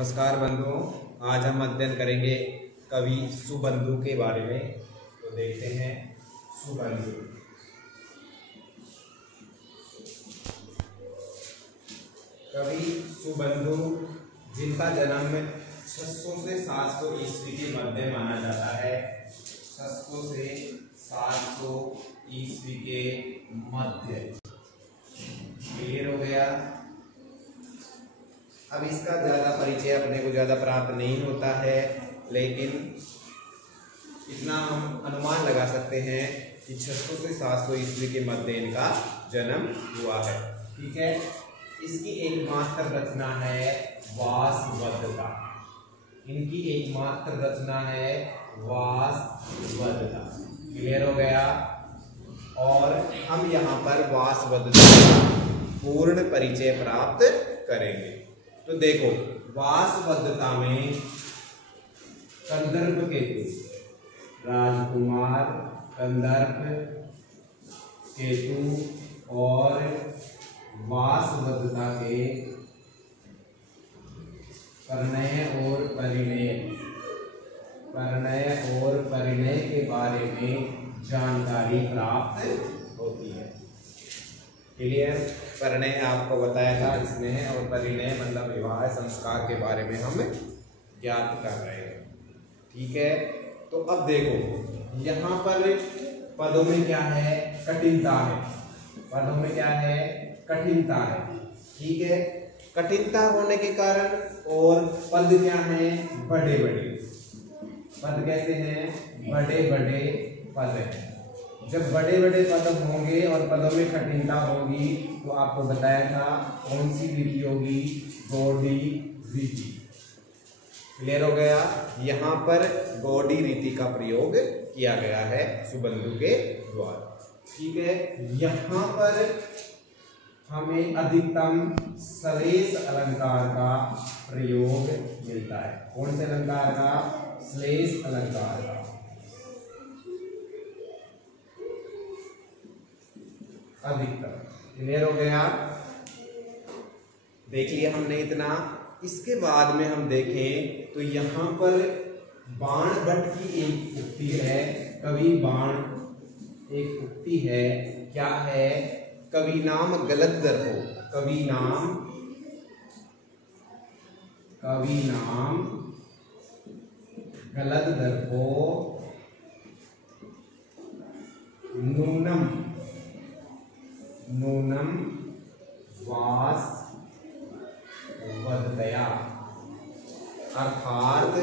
नमस्कार बंधुओं, आज हम अध्ययन करेंगे कवि सुबंधु के बारे में। तो देखते हैं सुबंधु। कवि सुबंधु जिनका जन्म 600 से 700 ईस्वी के मध्य माना जाता है। 600 से 700 ईस्वी के मध्य। क्लियर हो गया। अब इसका ज़्यादा परिचय अपने को ज़्यादा प्राप्त नहीं होता है, लेकिन इतना हम अनुमान लगा सकते हैं कि 600 से 700 ईस्वी के मध्य इनका जन्म हुआ है। ठीक है। इसकी एकमात्र रचना है वासवदत्ता। इनकी एकमात्र रचना है वासवदत्ता। क्लियर हो गया। और हम यहाँ पर वासवदत्ता का पूर्ण परिचय प्राप्त करेंगे। तो देखो, वासवदत्ता में कंदर्प केतु, राजकुमार कंदर्प केतु और वासवदत्ता के परिणय और परिणय के बारे में जानकारी प्राप्त होती है। क्लियर। परिणय आपको बताया था इसमें, और परिणय मतलब विवाह संस्कार के बारे में हम ज्ञात कर रहे हैं। ठीक है। तो अब देखो, यहाँ पर पदों में क्या है, कठिनता है। पदों में क्या है, कठिनता है। ठीक है। कठिनता होने के कारण और पद क्या है, बड़े बड़े पद। कैसे हैं, बड़े बड़े पद हैं। जब बड़े बड़े पद होंगे और पदों में कठिनता होगी तो आपको बताया था कौन सी रीति होगी, गौड़ी रीति। क्लियर हो गया। यहाँ पर गौड़ी रीति का प्रयोग किया गया है सुबंधु के द्वारा। ठीक है। यहाँ पर हमें अधिकतम श्लेष अलंकार का प्रयोग मिलता है। कौन से अलंकार का, श्लेष अलंकार का। अधिकतम। क्लियर हो गया। देख लिया हमने इतना। इसके बाद में हम देखें तो यहाँ पर बाण भट्ट की एक उक्ति है। कवि बाण एक उक्ति है। क्या है, कवि नाम गलत दर्पो। कवि नाम गलत दर्पो नूनम वासवदत्तया। अर्थात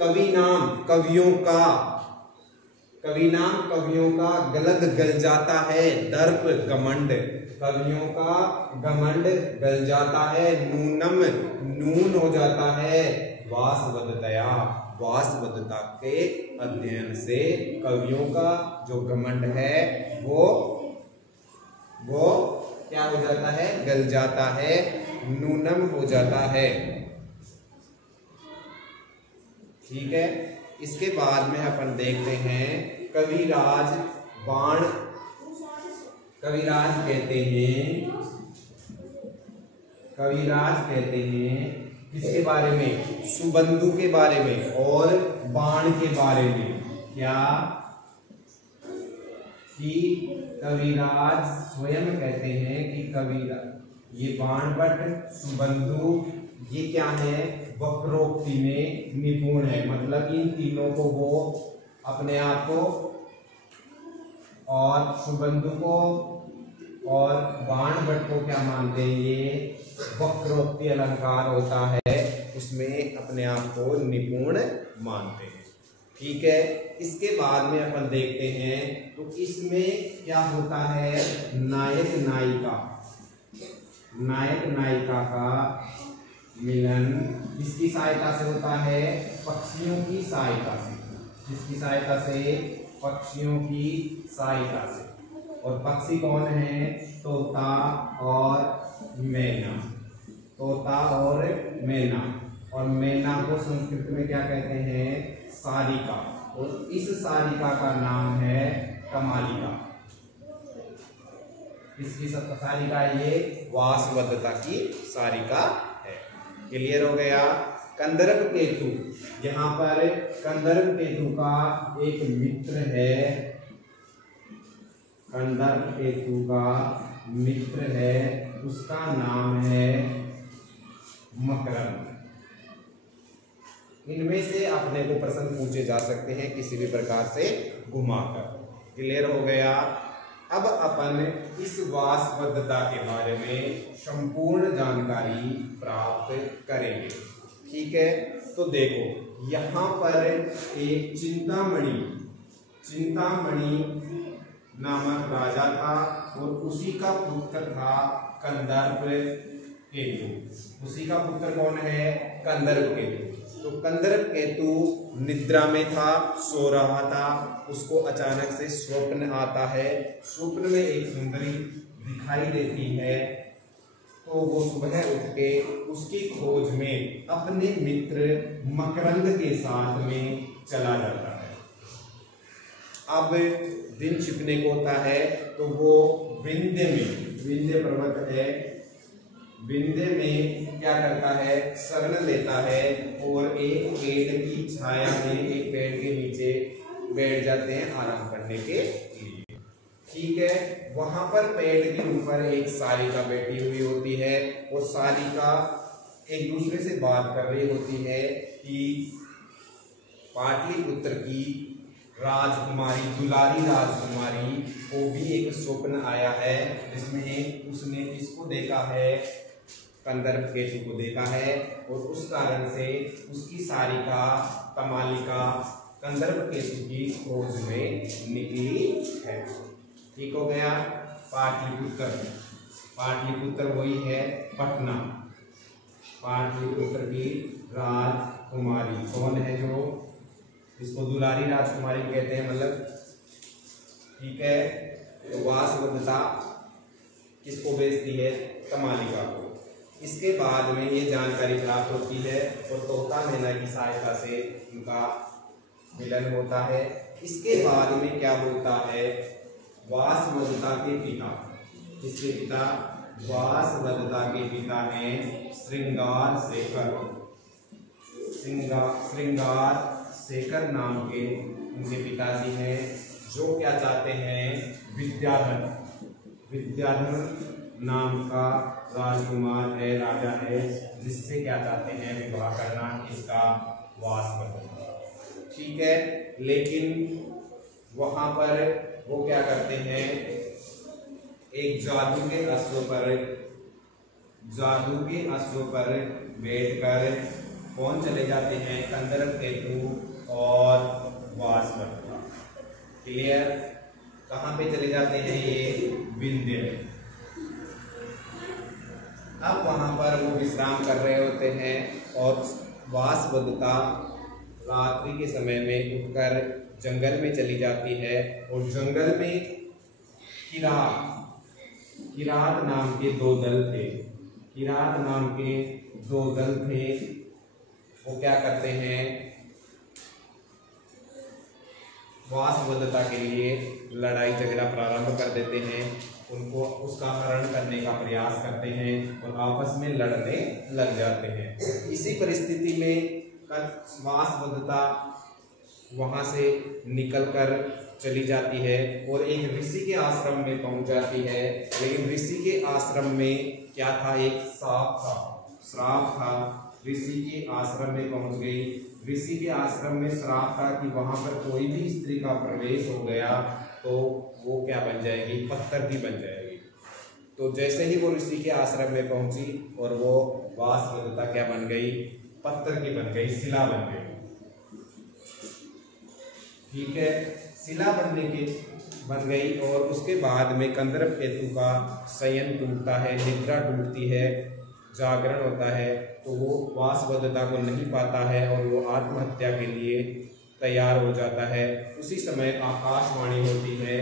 कवि नाम कवियों का गलत गल जाता है। दर्प घमंड, कवियों का घमंड गल जाता है। नून हो जाता है। वासवदत्तया, वासवदत्ता के अध्ययन से कवियों का जो घमंड है वो क्या हो जाता है, गल जाता है, नूनम हो जाता है। ठीक है। इसके बाद में अपन देखते हैं कविराज बाण। कविराज कहते हैं किसके बारे में, सुबंधु के बारे में और बाण के बारे में। क्या कि कविराज स्वयं कहते हैं कि कविराज, ये बाण भट्ट सुबंधु, ये क्या है, वक्रोक्ति में निपुण है। मतलब इन तीनों को वो अपने आप को और सुबंधु को और बाण भट्ट को क्या मानते हैं, ये वक्रोक्ति अलंकार होता है उसमें अपने आप को निपुण मानते हैं। ठीक है। इसके बाद में अपन देखते हैं तो इसमें क्या होता है, नायक नायिका का मिलन किसकी सहायता से होता है, पक्षियों की सहायता से। किसकी सहायता से, पक्षियों की सहायता से। और पक्षी कौन है, तोता और मैना। तोता और मैना। और मैना को संस्कृत में क्या कहते हैं, सारिका। और इस सारिका का नाम है कमालिका। इसकी सारिका ये वासवदत्ता की सारिका है। क्लियर हो गया। कंदर्प केतु, यहाँ पर कंदर्प केतु का एक मित्र है, कंदर्प केतु का मित्र है, उसका नाम है मकरंद। इनमें से अपने को प्रश्न पूछे जा सकते हैं किसी भी प्रकार से घुमाकर। क्लियर हो गया। अब अपन इस वासवदता के बारे में संपूर्ण जानकारी प्राप्त करेंगे। ठीक है, तो देखो यहाँ पर एक चिंतामणि नामक राजा था और उसी का पुत्र था कंदर्प केतु। उसी का पुत्र कौन है? कंदर्प केतु। तो कंदर्प केतु निद्रा में था, सो रहा था, उसको अचानक से स्वप्न आता है। स्वप्न में एक सुंदरी दिखाई देती है, तो वो सुबह उठ के उसकी खोज में अपने मित्र मकरंद के साथ में चला जाता है। अब दिन छिपने को होता है, तो वो विंध्य पर्वत है, विंध्य में क्या करता है? शरण लेता है और एक पेड़ की छाया में, एक पेड़ के नीचे बैठ जाते हैं आराम करने के लिए। ठीक है, वहां पर पेड़ के ऊपर एक सारिका बैठी हुई होती है और सारिका एक दूसरे से बात कर रही होती है कि पाटलिपुत्र की राजकुमारी, दुलारी राजकुमारी को भी एक स्वप्न आया है, जिसमें उसने किसको देखा है? कंदर्प केतु को देखा है, और उस कारण से उसकी सारिका कमालिका कंदर्प केतु की खोज में निकली है। ठीक हो गया। पाटलिपुत्र वही है पटना। पाटलिपुत्र की राजकुमारी कौन है? जो इसको दुलारी राजकुमारी कहते हैं, मतलब। ठीक है, तो वासवदता किसको भेजती है? कमालिका को। इसके बाद में ये जानकारी प्राप्त होती है और तोता मैना की सहायता से उनका मिलन होता है। इसके बाद में क्या होता है? वासवदता के पिता, इसके पिता वासवदता के पिता हैं श्रृंगार शेखर नाम के उनके पिताजी हैं, जो क्या चाहते हैं? विद्याधर नाम का राजकुमार है, राजा है, जिससे क्या चाहते हैं? विवाह करना इसका वासवदता। ठीक है, लेकिन वहां पर वो क्या करते हैं? एक जादू के अश्व पर बैठकर कौन चले जाते हैं? कंदर्प केतु और वासवदता। क्लियर। कहाँ पे चले जाते हैं? ये विंध्य। अब वहां पर वो विश्राम कर रहे होते हैं और वासवदता रात्रि के समय में उठकर जंगल में चली जाती है, और जंगल में किरात नाम के दो दल थे। वो क्या करते हैं? वासवदता के लिए लड़ाई झगड़ा प्रारंभ कर देते हैं, उनको उसका हरण करने का प्रयास करते हैं और आपस में लड़ने लग जाते हैं। इसी परिस्थिति में वासवदता वहां से निकलकर चली जाती है और एक ऋषि के आश्रम में पहुंच जाती है। लेकिन ऋषि के आश्रम में क्या था? एक श्राप था। ऋषि के आश्रम में पहुंच गई। ऋषि के आश्रम में श्राप था कि वहां पर कोई भी स्त्री का प्रवेश हो गया तो वो क्या बन जाएगी? पत्थर की बन जाएगी। तो जैसे ही वो ऋषि के आश्रम में पहुंची और वो वासवदता क्या बन गई? पत्थर की बन गई, शिला बन गई। ठीक है, शिला बन गई। और उसके बाद में कंदर्प केतु का शयन टूटता है, निद्रा टूटती है, जागरण होता है, तो वो वासवदता को नहीं पाता है और वो आत्महत्या के लिए तैयार हो जाता है। उसी समय आकाशवाणी होती है,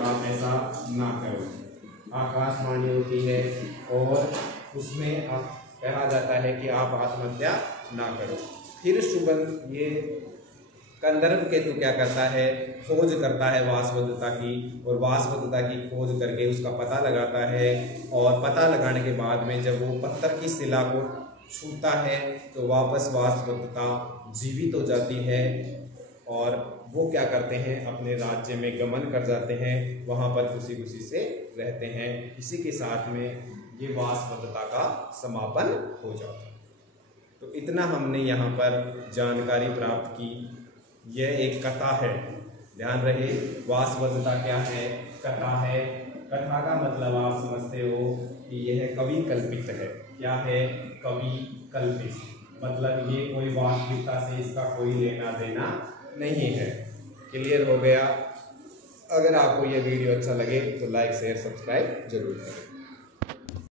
आप ऐसा ना करो। आकाशवाणी होती है और उसमें कहा जाता है कि आप आत्महत्या ना करो। फिर सुबह ये कंदर्प केतु क्या करता है? खोज करता है वासवदता की, और वासवदता की खोज करके उसका पता लगाता है। और पता लगाने के बाद में जब वो पत्थर की शिला को छूता है तो वापस वासवदत्ता जीवित हो जाती है और वो क्या करते हैं, अपने राज्य में गमन कर जाते हैं, वहाँ पर खुशी खुशी से रहते हैं। इसी के साथ में ये वासवदत्ता का समापन हो जाता है। तो इतना हमने यहाँ पर जानकारी प्राप्त की। यह एक कथा है, ध्यान रहे। वासवदत्ता क्या है? कथा है। कथा का मतलब आप समझते हो कि यह कवि कल्पित है। क्या है? कवि कल्पित, मतलब ये कोई वास्तविकता से इसका कोई लेना देना नहीं है। क्लियर हो गया? अगर आपको यह वीडियो अच्छा लगे तो लाइक शेयर सब्सक्राइब जरूर करें।